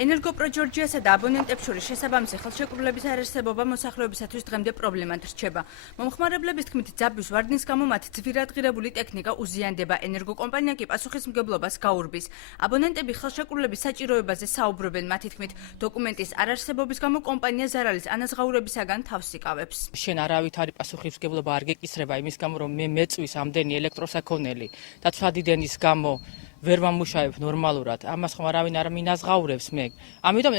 ენერგოპრო ჯორჯიასა და აბონენტებს შორის შესაბამისი ხელშეკრულების არარსებობა მოსახლეობისათვის დღემდე პრობლემად რჩება. მომხმარებლების თქმით, ძაბვის ვარდნის გამო მათ ძვირადღირებული ტექნიკა უზიანდება. ენერგოკომპანია კი პასუხისმგებლობას გაურბის. აბონენტები ხელშეკრულების საჭიროებაზე საუბრობენ, მათი თქმით, დოკუმენტის არარსებობის გამო კომპანია ზარალის ანაზღაურებისაგან თავს იკავებს. შენ არავით არის პასუხისმგებლობა არ გეკისრება იმის გამო, რომ მე მეწვის ამდენი ელექტროსაქონელი და ცვადიდენის გამო ვერ ვამუშავებ ნორმალურად, ამას ხომ არავინ არ მინაზღაურებს მე. ამიტომ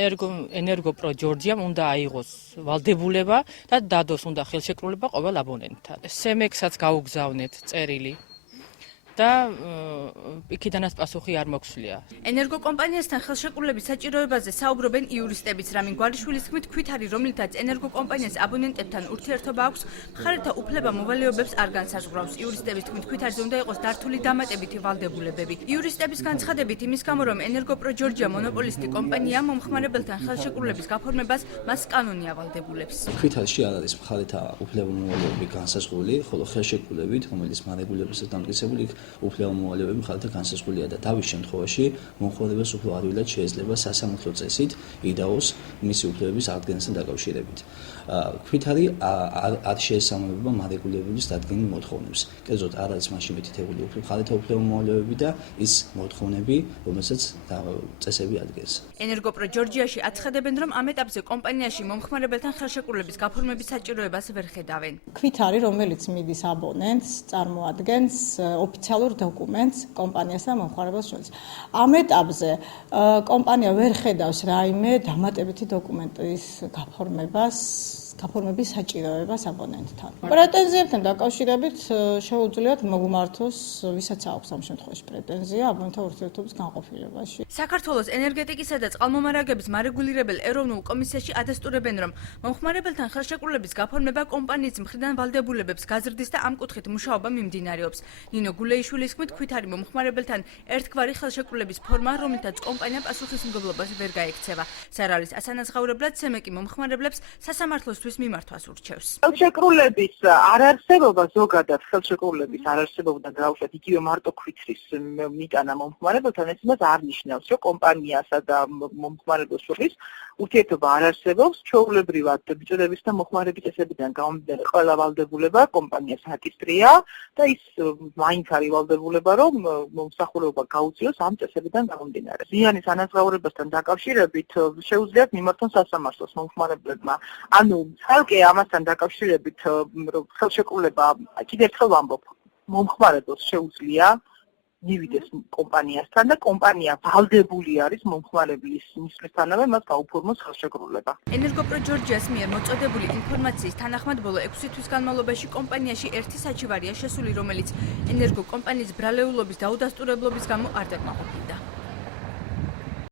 ენერგოპრო ჯორჯიამ უნდა აიღოს ვალდებულება და დადოს უნდა ხელშეკრულება ყოველ აბონენტთან. სემექსაც გაუგზავნეთ წერილი და იქიდანაც პასუხი არ მოგვსვლია. ენერგოკომპანიასთან ხელშეკრულების საჭიროებაზე საუბრობენ იურისტებიც. რამინ გვალიშვილის თქმით, ქვითარი, რომლითაც ენერგოკომპანიას აბონენტებთან ურთიერთობა აქვს, მხარეთა უფლება მოვალეობებს არ განსაზღვრავს. იურისტების თქმით, ქვითარზე უნდა იყოს დართული დამატებითი ვალდებულებები. იურისტების განცხადებით, იმის გამო, რომ ენერგოპრო ჯორჯია მონოპოლისტი კომპანია, მომხმარებელთან ხელშეკრულების გაფორმებას მას კანონი ავალდებულებს. ქვითარში არ არის მხარეთა უფლება მოვალეობები განსაზღვრული, ხოლო ხელშეკრულებით, რომელიც მარეგულირებასაც დამტკიცებული უფლება მოვალეობები მხარეთა განსაზღვრულია და თავის შემთხვევაში მომხმარებელს უფრო ადვილად შეიძლება სასამართლო წესით იდაოს მისი უფლებების აღდგენასთან დაკავშირებით. ქვითარი არ შეესაბამება მარეგულირების დადგენილ მოთხოვნებს. კერძოდ არ არის მაშინ მითითებული მხარეთა უფლება მოვალეობები და ის მოთხოვნები, რომელსაც წესები ადგენს. ენერგოპრო ჯორჯიაში აცხადებენ, რომ ამ ეტაპზე კომპანიაში მომხმარებელთან ხელშეკრულების გაფორმების საჭიროებას ვერ ხედავენ. ქვითარი, რომელიც მიდის აბონენტს, წარმოადგენს ოფიციალურ დოკუმენტს კომპანიასა და მომხმარებელს შორის. ამ ეტაპზე კომპანია ვერ ხედავს რაიმე დამატებითი დოკუმენტის გაფორმების საჭიროებას აბონენტთან. პრეტენზიებთან დაკავშირებით შეუძლიათ მოგმართოს, ვისაც აქვს ამ შემთხვევაში პრეტენზია აბონენტთან ურთიერთობის განყოფილებაში. საქართველოს ენერგეტიკისა და წყალმომარაგების მარეგულირებელ ეროვნულ კომისიაში ადასტურებენ, რომ მომხმარებელთან ხელშეკრულების გაფორმება კომპანიის მხრიდან ვალდებულებებს გაზრდის და ამ კუთხით მუშაობა მიმდინარეობს. ნინო გულეიშვილის თქმით, ქვითარი მომხმარებელთან ერთგვარი ხელშეკრულების ფორმაა, რომლითაც კომპანია პასუხისმგებლობას ვერ გაექცევა. ზარალის ასანაზღაურებლად სემეკი მომხმარებლებს სასამართლოსთვის მიმართვას ურჩევს. ხელშეკრულების არარსებობა ზოგადად ხელშეკრულების არარსებობიდან დაუშვათ იგივე მარტო ქვითრის მიტანა მომხმარებელთან ეს იმას არ ნიშნავს, რომ კომპანიასა და მომხმარებელს შორის ურთიერთობა არ არსებობს. ჩვეულებრივად ბიჭდების და მოხმარების წესებიდან გამომდინარე ყველა ვალდებულება კომპანიას აკისრია და ის მაინც არის ვალდებულება, რომ მომსახურება გაუწიოს ამ წესებიდან გამომდინარე. ზიანის ანაზღაურებასთან დაკავშირებით შეუძლიათ მიმართონ სასამართლოს მომხმარებლებმა. ანუ ცალკე ამასთან დაკავშირებით ხელშეკრულება კიდევ ერთხელ ვამბობ, მომხმარებელს შეუძლია მივიდეს კომპანიასთან და კომპანია ვალდებული არის მომხმარებლის მისვლისთანავე მას გაუფორმოს ხელშეკრულება. ენერგოპრო ჯორჯიას მიერ მოწოდებული ინფორმაციის თანახმად ბოლო 6 თვის განმავლობაში კომპანიაში ერთი საჩივარია შესული, რომელიც ენერგოკომპანიის ბრალეულობის და უდასტურებლობის გამო არ დაკმაყოფილდა.